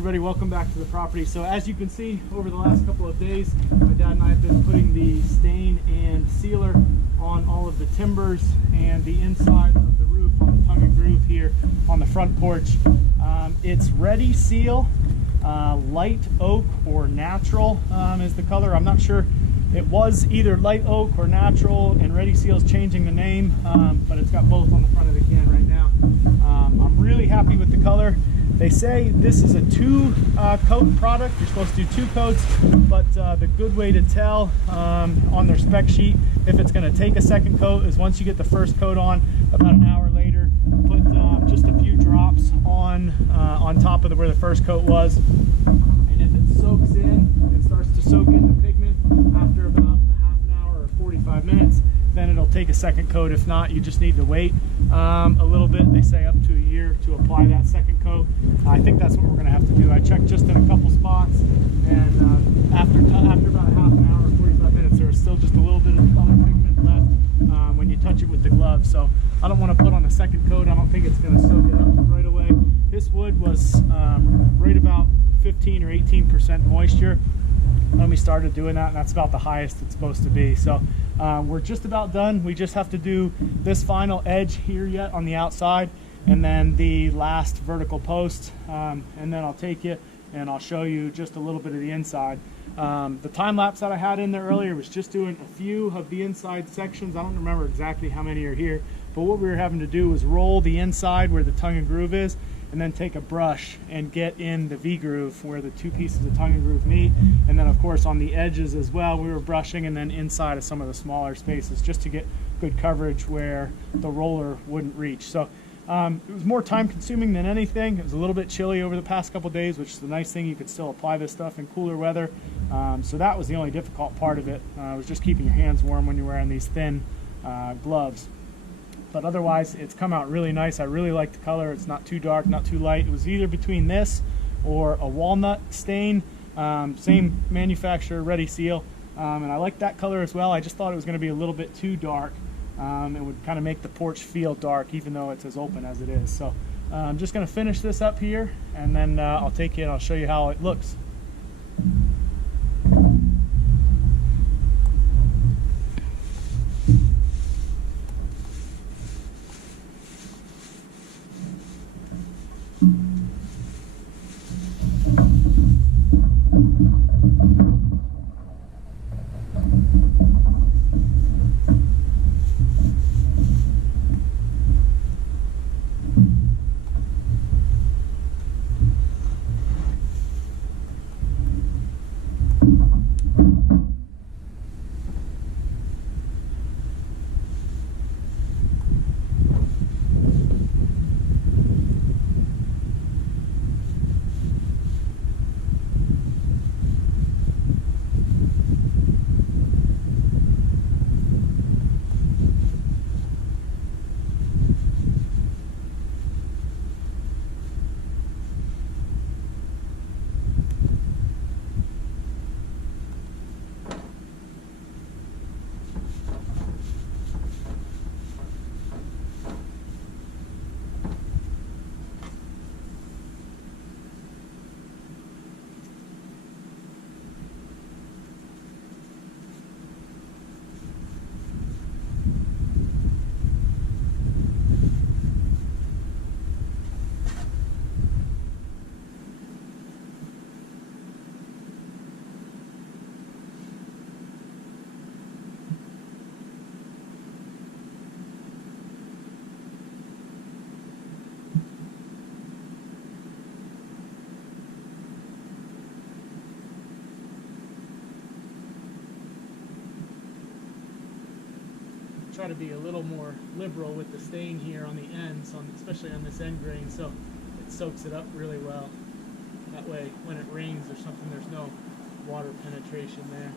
everybody, welcome back to the property. So as you can see, over the last couple of days, my dad and I have been putting the stain and sealer on all of the timbers and the inside of the roof on the tongue and groove here on the front porch. It's ReadySeal, light oak or natural is the color. I'm not sure. It was either light oak or natural, and ReadySeal is changing the name, but it's got both on the front of the can right now. I'm really happy with the color. They say this is a two-coat product. You're supposed to do 2 coats, but the good way to tell on their spec sheet if it's going to take a second coat is once you get the first coat on, about an hour later, put just a few drops on top of where the first coat was, and if it soaks in, it starts to soak in the pigment after about a half an hour or 45 minutes, then it'll take a second coat. If not, you just need to wait a little bit. They say up to a year to apply that second coat. I think that's what we're going to have to do. I checked just in a couple spots, and after about a half an hour or 45 minutes, there was still just a little bit of color pigment left when you touch it with the glove. So I don't want to put on a second coat. I don't think it's going to soak it up right away. This wood was right about 15 or 18% moisture when we started doing that, and that's about the highest it's supposed to be. So we're just about done. We just have to do this final edge here yet on the outside, and then the last vertical post, and then I'll take you and I'll show you just a little bit of the inside. The time lapse that I had in there earlier was just doing a few of the inside sections. I don't remember exactly how many are here, but what we were having to do was roll the inside where the tongue and groove is, and then take a brush and get in the V-groove where the 2 pieces of tongue and groove meet. And then of course on the edges as well, we were brushing, and then inside of some of the smaller spaces just to get good coverage where the roller wouldn't reach. So it was more time consuming than anything. It was a little bit chilly over the past couple days, which is the nice thing. You could still apply this stuff in cooler weather. So that was the only difficult part of it. Was just keeping your hands warm when you're wearing these thin gloves. But otherwise, it's come out really nice. I really like the color. It's not too dark, not too light. It was either between this or a walnut stain. Same manufacturer, ReadySeal. And I like that color as well. I just thought it was going to be a little bit too dark. It would kind of make the porch feel dark, even though it's as open as it is. So I'm just going to finish this up here, and then I'll take you and I'll show you how it looks. Try to be a little more liberal with the stain here on the ends, especially on this end grain, so it soaks it up really well. That way when it rains or something, there's no water penetration there.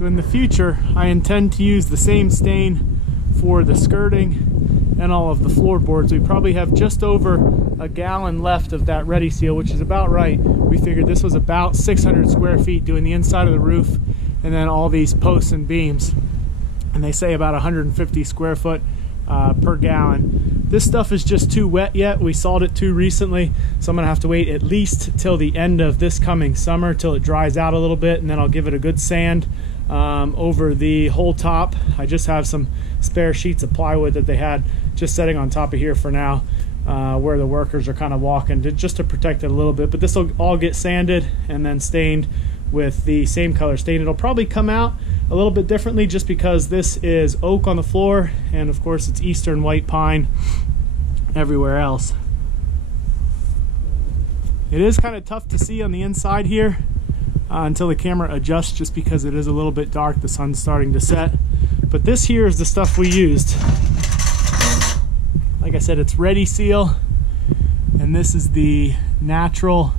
So in the future, I intend to use the same stain for the skirting and all of the floorboards. We probably have just over a gallon left of that ReadySeal, which is about right. We figured this was about 600 square feet doing the inside of the roof and then all these posts and beams. And they say about 150 square foot per gallon. This stuff is just too wet yet. We sawed it too recently, so I'm gonna have to wait at least till the end of this coming summer till it dries out a little bit, and then I'll give it a good sand over the whole top. I just have some spare sheets of plywood that they had just setting on top of here for now, where the workers are kind of walking, just to protect it a little bit. But this will all get sanded and then stained with the same color stain. It'll probably come out a little bit differently just because this is oak on the floor, and of course it's eastern white pine everywhere else. It is kind of tough to see on the inside here until the camera adjusts, just because it is a little bit dark. The sun's starting to set. But this here is the stuff we used. Like I said, it's ReadySeal, and this is the natural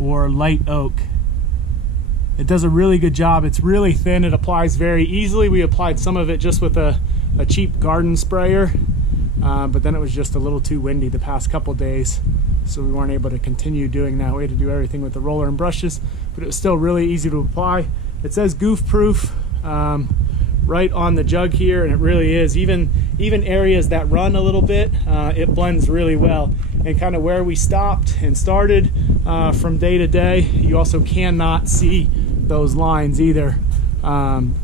or light oak. It does a really good job. It's really thin. It applies very easily. We applied some of it just with a cheap garden sprayer, but then it was just a little too windy the past couple days, so we weren't able to continue doing that. We had to do everything with the roller and brushes, but it was still really easy to apply. It says goof proof right on the jug here, and it really is. Even areas that run a little bit, it blends really well. And kind of where we stopped and started from day to day, you also cannot see those lines either,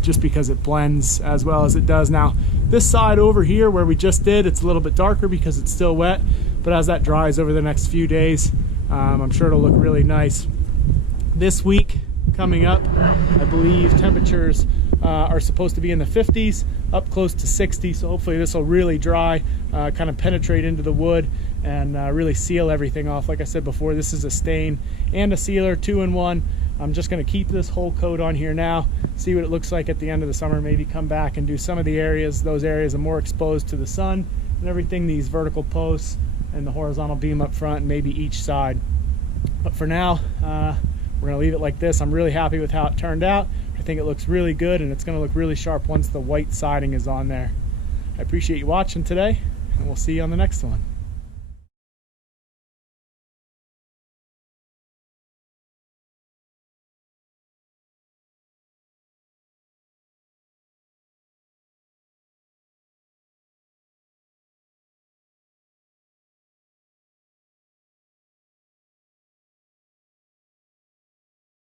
just because it blends as well as it does. Now this side over here where we just did, it's a little bit darker because it's still wet, but as that dries over the next few days, I'm sure it'll look really nice. This week coming up, I believe temperatures are supposed to be in the 50s, up close to 60, so hopefully this will really dry, kind of penetrate into the wood and really seal everything off. Like I said before, this is a stain and a sealer, 2-in-1. I'm just going to keep this whole coat on here now, see what it looks like at the end of the summer, maybe come back and do some of the areas, those areas are more exposed to the sun and everything, these vertical posts and the horizontal beam up front, and maybe each side. But for now, we're going to leave it like this. I'm really happy with how it turned out. I think it looks really good, and it's going to look really sharp once the white siding is on there. I appreciate you watching today, and we'll see you on the next one.